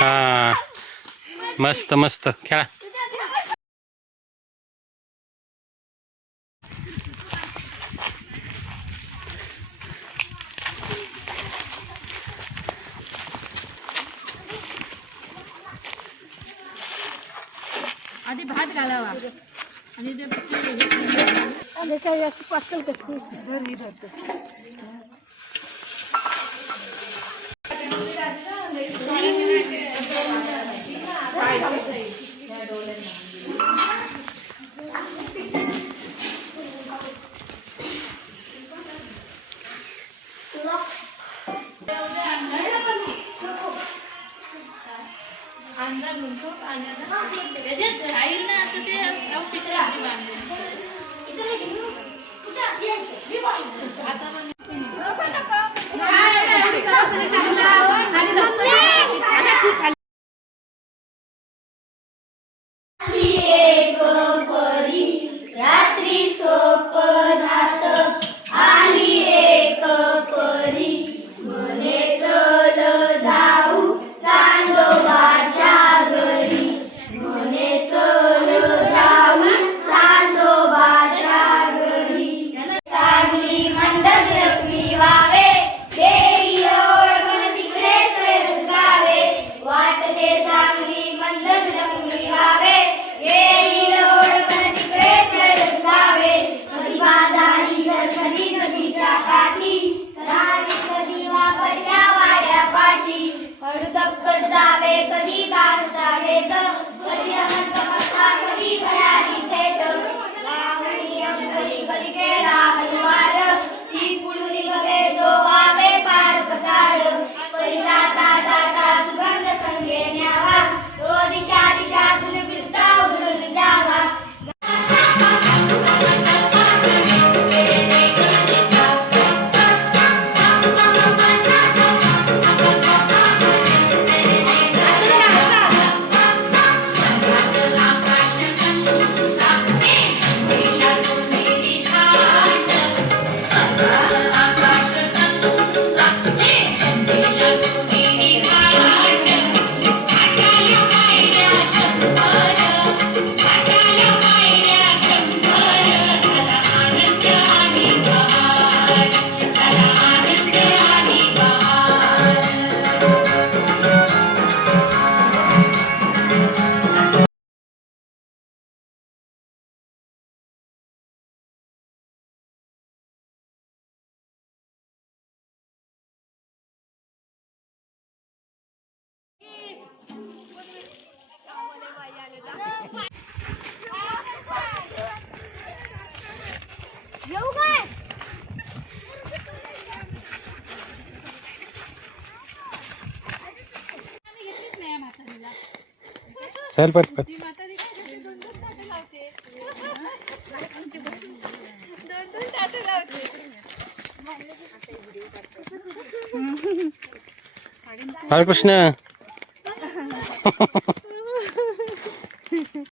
हा मस्त मस्त खेळा. आधी भात घालावा आणि ते काही असं पातळ करते घरी धरते. अंदाज म्हणतो त्याच्यात राहील ना असं ते रात्री स्वप्नात आली एक परी म्हणे चल जाऊ चांदोबाच्या घरी म्हणे चल जाऊ चांदोबाच्या घरी चांगली मंदच लक्ष्मी वावे देई ओळखण तिकडे सैरच गावे वाटते चांगली मंदच लक्ष्मी वावे येईल ओळखण तिकडे सैरच गावे कधी बाजारी तर कधी नदीच्या काठी राणी कधी वापरल्या वाड्या पाठी हळू धपकत जावे कधी कानचा घेत कधी रमत बघता कधी भरारी थेट लावणी अंबरी कधी केला हलवार ती फुलुनी बघे दोवावे पार पसार परी जाता जाता सुगंध संगे न्यावा तो दिशा दिशातून फिरता उडून जावा येऊ काय चल पटपट. बाळकृष्ण